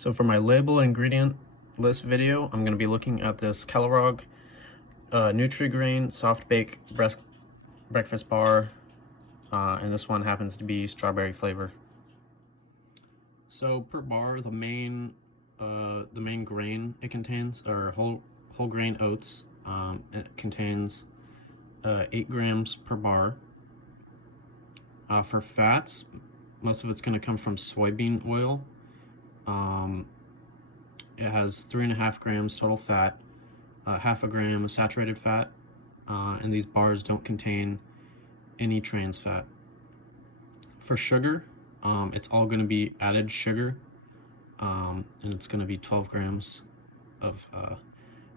So for my label ingredient list video, I'm going to be looking at this Kellogg Nutri-Grain Soft Bake Breakfast Bar, and this one happens to be strawberry flavor. So per bar, the main grain it contains are whole grain oats. It contains 8 grams per bar. For fats, most of it's going to come from soybean oil. It has 3.5 grams total fat, half a gram of saturated fat, and these bars don't contain any trans fat. For sugar, it's all going to be added sugar, and it's going to be 12 grams of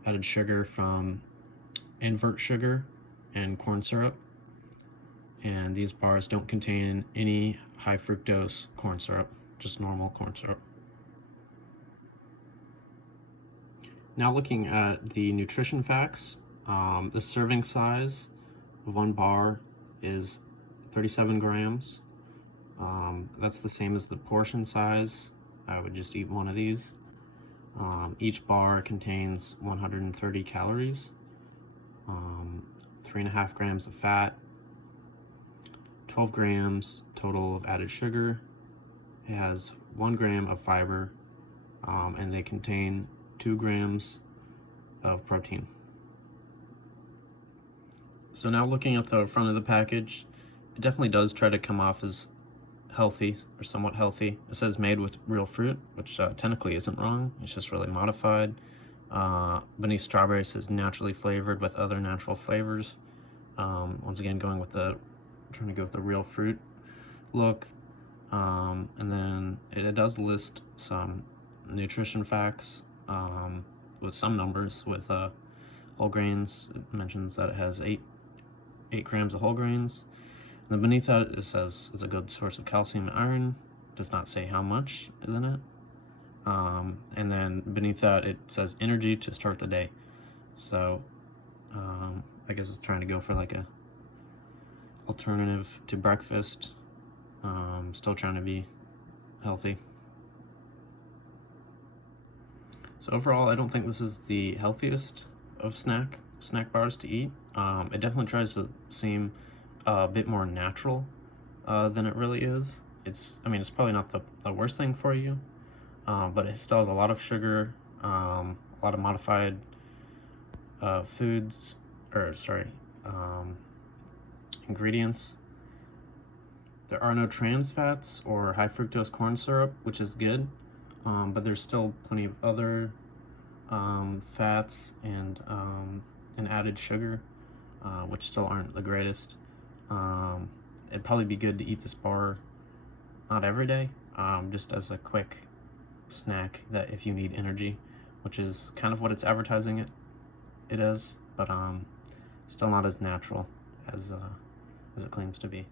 added sugar from invert sugar and corn syrup. And these bars don't contain any high fructose corn syrup, just normal corn syrup. Now looking at the nutrition facts, the serving size of one bar is 37 grams. That's the same as the portion size. I would just eat one of these. Each bar contains 130 calories, 3.5 grams of fat, 12 grams total of added sugar. It has 1 gram of fiber, and they contain 2 grams of protein. So now looking at the front of the package, it definitely does try to come off as healthy or somewhat healthy. It says made with real fruit, which technically isn't wrong. It's just really modified. Beneath strawberry says naturally flavored with other natural flavors. Once again, trying to go with the real fruit look. And then it does list some nutrition facts with some numbers. With whole grains, it mentions that it has 8 grams of whole grains. And then beneath that it says it's a good source of calcium and iron. It does not say how much is in it. And then beneath that it says energy to start the day. So I guess it's trying to go for like a alternative to breakfast. Still trying to be healthy. So overall, I don't think this is the healthiest of snack bars to eat. It definitely tries to seem a bit more natural than it really is. It's probably not the worst thing for you, but it still has a lot of sugar, a lot of modified ingredients. There are no trans fats or high fructose corn syrup, which is good, but there's still plenty of other fats and added sugar, which still aren't the greatest. It'd probably be good to eat this bar not every day, just as a quick snack that if you need energy, which is kind of what it's advertising it is, but still not as natural as it claims to be.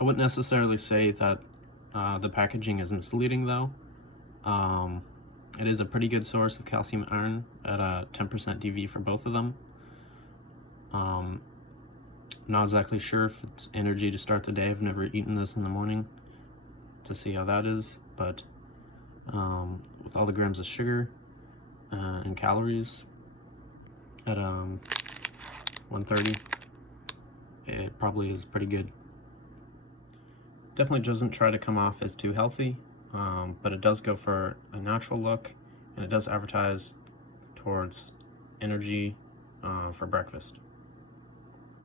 I wouldn't necessarily say that the packaging is misleading though. It is a pretty good source of calcium and iron at a 10% DV for both of them. Not exactly sure if it's energy to start the day. I've never eaten this in the morning to see how that is, but with all the grams of sugar and calories at 130, it probably is pretty good. Definitely doesn't try to come off as too healthy, but it does go for a natural look, and it does advertise towards energy for breakfast.